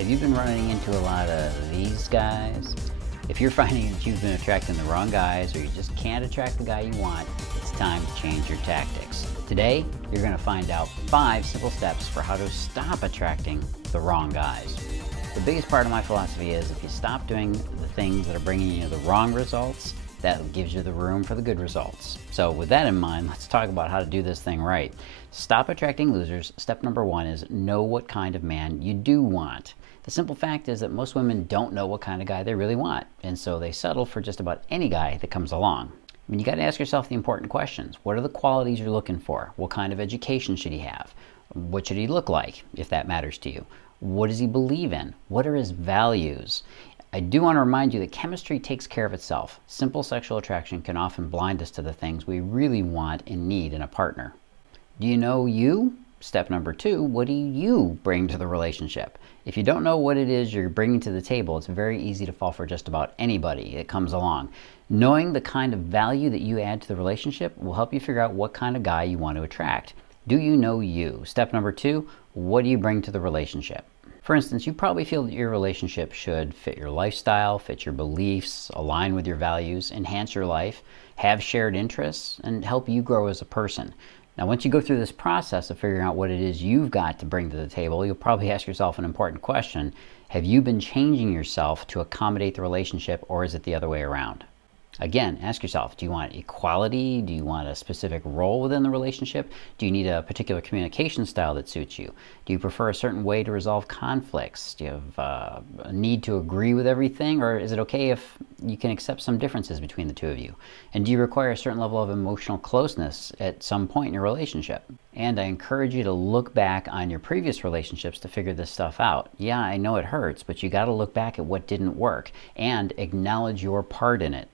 Have you been running into a lot of these guys? If you're finding that you've been attracting the wrong guys, or you just can't attract the guy you want, it's time to change your tactics. Today, you're going to find out 5 simple steps for how to stop attracting the wrong guys. The biggest part of my philosophy is if you stop doing the things that are bringing you the wrong results, that gives you the room for the good results. So with that in mind, let's talk about how to do this thing right. Stop attracting losers. Step number 1 is know what kind of man you do want. The simple fact is that most women don't know what kind of guy they really want, and so they settle for just about any guy that comes along. I mean, you got to ask yourself the important questions. What are the qualities you're looking for? What kind of education should he have? What should he look like, if that matters to you? What does he believe in? What are his values? I do want to remind you that chemistry takes care of itself. Simple sexual attraction can often blind us to the things we really want and need in a partner. Do you know you? Step number 2, what do you bring to the relationship? If you don't know what it is you're bringing to the table, it's very easy to fall for just about anybody that comes along. Knowing the kind of value that you add to the relationship will help you figure out what kind of guy you want to attract. Do you know you? Step number 2, what do you bring to the relationship? For instance, you probably feel that your relationship should fit your lifestyle, fit your beliefs, align with your values, enhance your life, have shared interests, and help you grow as a person. Now, once you go through this process of figuring out what it is you've got to bring to the table, you'll probably ask yourself an important question. Have you been changing yourself to accommodate the relationship, or is it the other way around? Again, ask yourself, do you want equality? Do you want a specific role within the relationship? Do you need a particular communication style that suits you? Do you prefer a certain way to resolve conflicts? Do you have a need to agree with everything? Or is it okay if you can accept some differences between the two of you? And do you require a certain level of emotional closeness at some point in your relationship? And I encourage you to look back on your previous relationships to figure this stuff out. Yeah, I know it hurts, but you got to look back at what didn't work and acknowledge your part in it.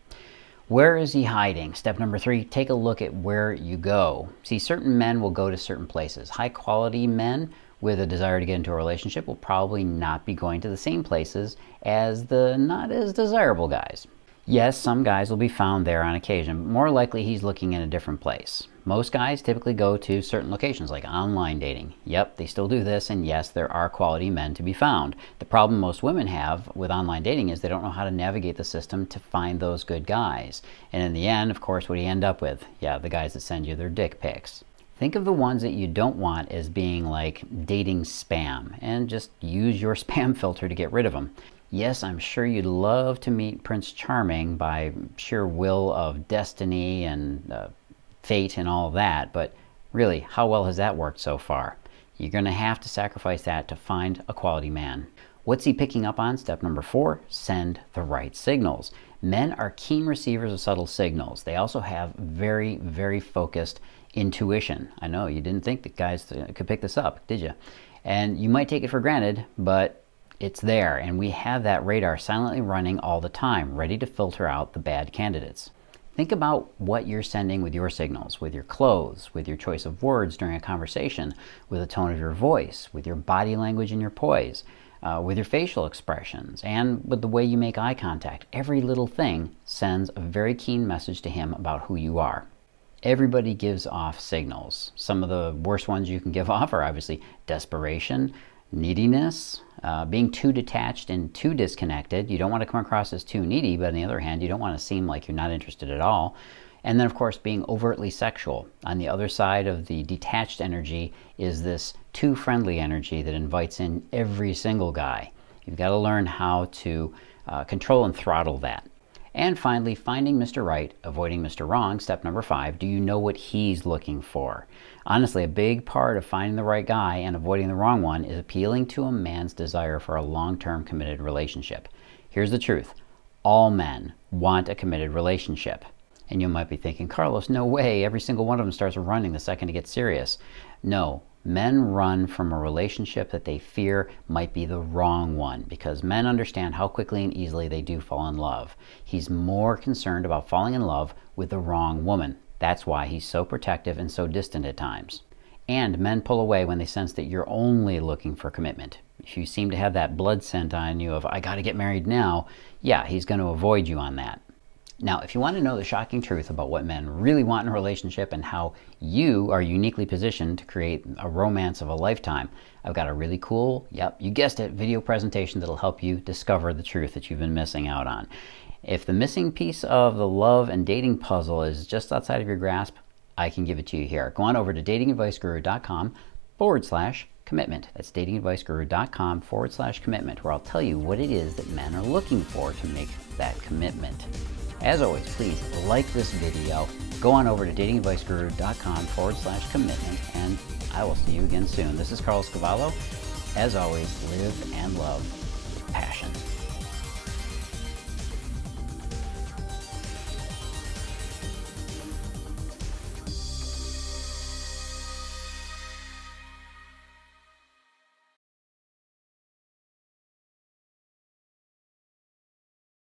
Where is he hiding? Step number 3, take a look at where you go. See, certain men will go to certain places. High quality men with a desire to get into a relationship will probably not be going to the same places as the not as desirable guys. Yes, some guys will be found there on occasion. More likely he's looking in a different place. Most guys typically go to certain locations like online dating. Yep, they still do this, and yes, there are quality men to be found. The problem most women have with online dating is they don't know how to navigate the system to find those good guys. And in the end, of course, what do you end up with? Yeah, the guys that send you their dick pics. Think of the ones that you don't want as being like dating spam, and just use your spam filter to get rid of them. Yes, I'm sure you'd love to meet Prince Charming by sheer will of destiny and fate and all of that, but really, how well has that worked so far? You're going to have to sacrifice that to find a quality man. What's he picking up on? Step number 4, send the right signals. Men are keen receivers of subtle signals. They also have very, very focused intuition. I know you didn't think that guys could pick this up, did you? And you might take it for granted, but it's there, and we have that radar silently running all the time, ready to filter out the bad candidates. Think about what you're sending with your signals, with your clothes, with your choice of words during a conversation, with the tone of your voice, with your body language and your poise, with your facial expressions, and with the way you make eye contact. Every little thing sends a very keen message to him about who you are. Everybody gives off signals. Some of the worst ones you can give off are obviously desperation, neediness, being too detached and too disconnected. You don't want to come across as too needy, but on the other hand, you don't want to seem like you're not interested at all. And then, of course, being overtly sexual. On the other side of the detached energy is this too friendly energy that invites in every single guy. You've got to learn how to control and throttle that. And finally, finding Mr. Right, avoiding Mr. Wrong. Step number 5, do you know what he's looking for? Honestly, a big part of finding the right guy and avoiding the wrong one is appealing to a man's desire for a long-term committed relationship. Here's the truth. All men want a committed relationship. And you might be thinking, Carlos, no way. Every single one of them starts running the second it gets serious. No. Men run from a relationship that they fear might be the wrong one, because men understand how quickly and easily they do fall in love. He's more concerned about falling in love with the wrong woman. That's why he's so protective and so distant at times. And men pull away when they sense that you're only looking for commitment. If you seem to have that blood scent on you of, I gotta get married now, yeah, he's going to avoid you on that. Now, if you want to know the shocking truth about what men really want in a relationship and how you are uniquely positioned to create a romance of a lifetime, I've got a really cool, yep, you guessed it, video presentation that'll help you discover the truth that you've been missing out on. If the missing piece of the love and dating puzzle is just outside of your grasp, I can give it to you here. Go on over to datingadviceguru.com/commitment. That's datingadviceguru.com/commitment, where I'll tell you what it is that men are looking for to make that commitment. As always, please like this video. Go on over to datingadviceguru.com/commitment, and I will see you again soon. This is Cavallo. As always, live and love with passion.